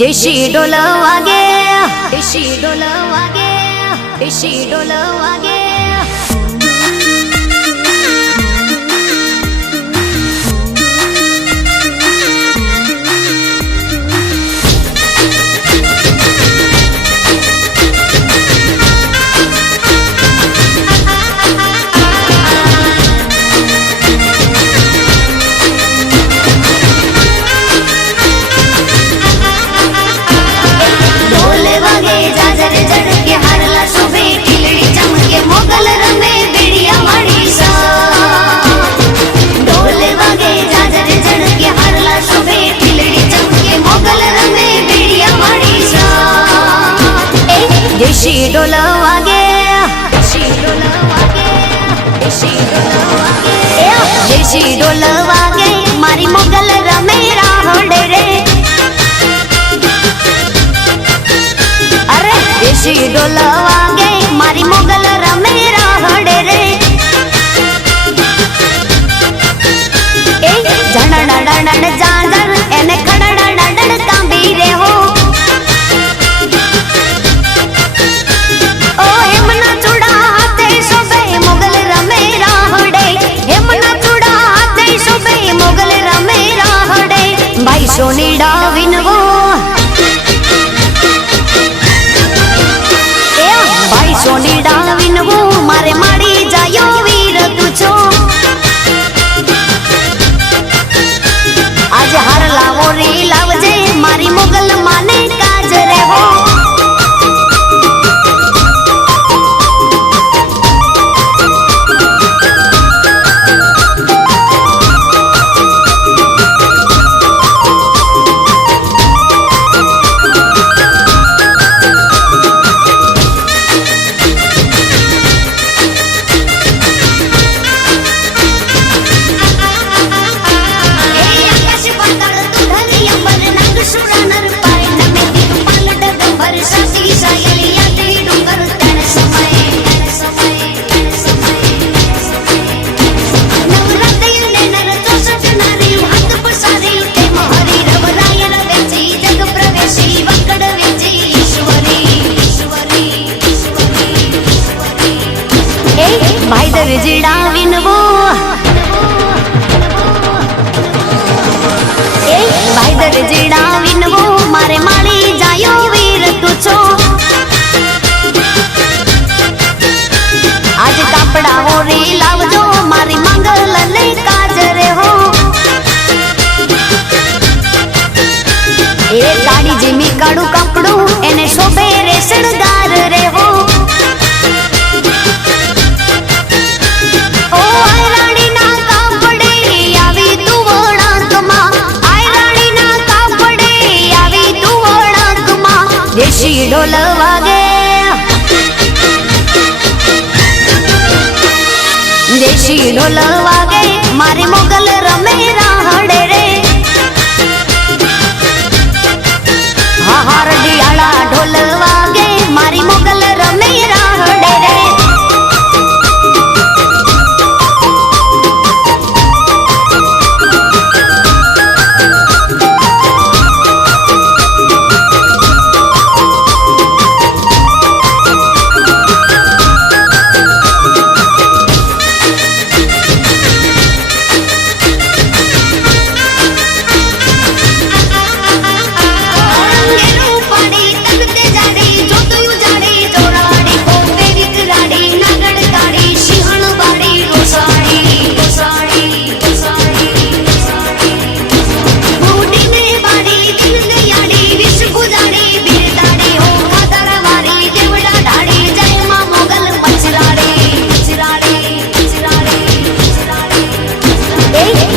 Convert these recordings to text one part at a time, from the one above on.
देशी ढोल वागे, देशी ढोल वागे, देशी ढोल वागे। देशी ढोल वागे, देशी ढोल वागे, देशी ढोल वागे, देशी ढोल वागे मारी मोगल रमे राहोड़े रे। अरे देशी ढोल वागे मारी मोगल रमे राहोड़े रे। झणण जांजर एने खड़ण कांबी रे हो। सोनी डाविन वो भाई सोनी डाविन वो मारे माड़ी जायो वीर तुझो। आज हर लावो रे लावजे मारी मोगल माने काज रे हो। भाई दर्जिड़ा विनवो, भाई दर्जिड़ा विनवो मारे माड़ी जायो वीर तुझो। आज कपड़ा हो रे लावजो मारी मंगल ले काज रे हो। ए काड़ी जिमी काड़ू कपड़ू एने शोभे रे शणगार रे हो। देशी ढोल वागे, देशी ढोल वागे मारे मोगल रमे राहड़े रे। हार दियाला ढोल वागे मारी मोगल रमे राहड़े रे।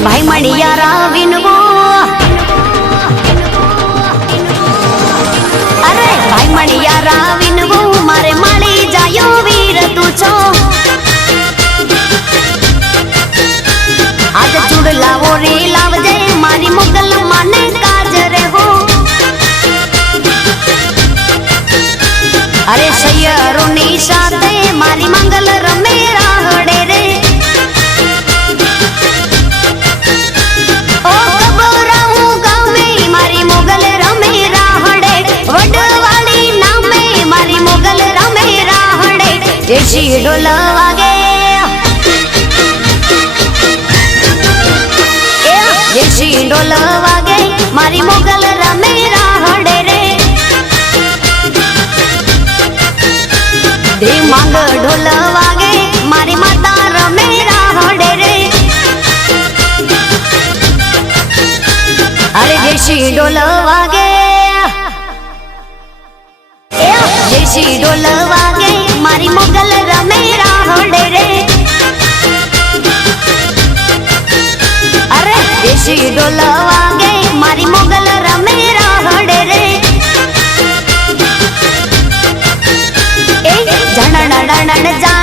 भाई मणियारा विनवो, अरे भाई मणियारा विनवो मारे माड़ी जायो वीर तुझो। आज चुड़ला वो रे लावजे मारी मोगल माने काज रे हो। अरे सैयरो नी साथे मारी मंगल रमे राहड़े रे। ओ कबराऊ गावे मारी मोगल रमे राहड़े। દેશી ઢોલ વાગે દેશી ઢોલ વાગે મારી મોગલ રમે રાહડે રે ધીમાંગ ઢોલ વાગે મારી માતા રમે રાહડે રે અરે દેશી ઢોલ વાગે દેશી ઢોલ વાગે મારી મોગલ રમે રાહડે રે અરે દેશી ઢોલ વાગે મારી મોગલ રમે રાહડે રે એ જણણ ડણણ જા